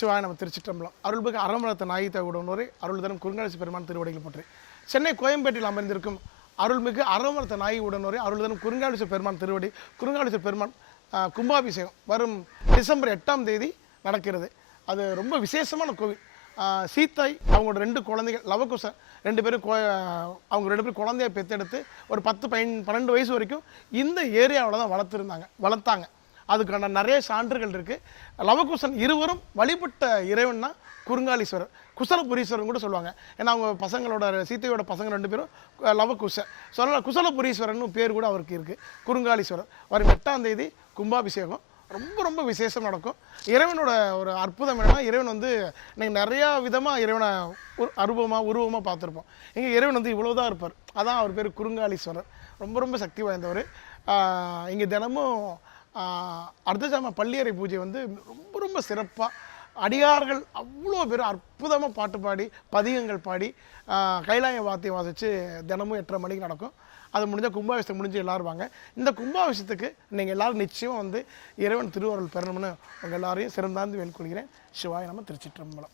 சிவாய நம்ம திருச்சிட்டம்பலம் அருள்மிகு அறமரத்த நாயித்த உடனோரே அருள் தரும் குறுங்காலசி பெருமான் திருவடிகள் போற்றி. சென்னை கோயம்பேட்டில் அமர்ந்திருக்கும் அருள்மிகு அறமரத்த நாயி உடனோரே அருள் தரும் குறுங்காலசி பெருமான் திருவடி குறுங்காலசி பெருமான் கும்பாபிஷேகம் வரும் டிசம்பர் எட்டாம் தேதி நடக்கிறது. அது ரொம்ப விசேஷமான கோவில். சீத்தாய் அவங்களோட ரெண்டு குழந்தைகள் லவகுசன் ரெண்டு பேரும் கோ- அவங்க ரெண்டு பேரும் குழந்தைய பெற்றெடுத்து ஒரு பத்து பயன் பன்னெண்டு வயசு வரைக்கும் இந்த ஏரியாவில் தான் வளர்த்துருந்தாங்க வளர்த்தாங்க. அதுக்கான நிறைய சான்றுகள் இருக்குது லவகுசன் இருவரும் வழிபட்ட இறைவன்னா குறுங்காலீஸ்வரர் குசலபுரீஸ்வரன் கூட சொல்லுவாங்க. ஏன்னா அவங்க பசங்களோட சீத்தையோட பசங்க ரெண்டு பேரும் லவகுச. ஸோ அதனால் குசலபுரீஸ்வரன் பேர் கூட அவருக்கு இருக்குது குறுங்காலீஸ்வரர் வரும் எட்டாம் தேதி கும்பாபிஷேகம். ரொம்ப ரொம்ப விசேஷம் நடக்கும். இறைவனோட ஒரு அற்புதம் என்னென்னா இறைவன் வந்து இன்றைக்கி நிறையா விதமாக இறைவனை அருபமாக அருவமாக உருவமாக பார்த்துருப்போம். இங்கே இறைவன் வந்து இவ்வளோ தான் இருப்பார். அதான் அவர் பேர் குறுங்காலீஸ்வரர் ரொம்ப ரொம்ப சக்தி வாய்ந்தவர். இங்கே தினமும் அர்த்தஜாம பள்ளியறை பூஜை வந்து ரொம்ப ரொம்ப சிறப்பாக அடியார்கள் அவ்வளோ பேர் அற்புதமாக பாட்டு பாடி பதிகங்கள் பாடி கைலாய வாத்தியம் வாசித்து தினமும் எட்டரை மணிக்கு நடக்கும். அது முடிஞ்சால் கும்பாபிஷேகம் முடிஞ்சு எல்லாரும் வாங்க. இந்த கும்பாபிஷேகத்துக்கு நீங்கள் எல்லாரும் நிச்சயம் வந்து இறைவன் திருவருள் பெறணும்னு உங்கள் எல்லாரையும் சிறந்தாந்து வேல்கொள்கிறேன் சிவாய நம்ம திருச்சிற்றம்பலம்.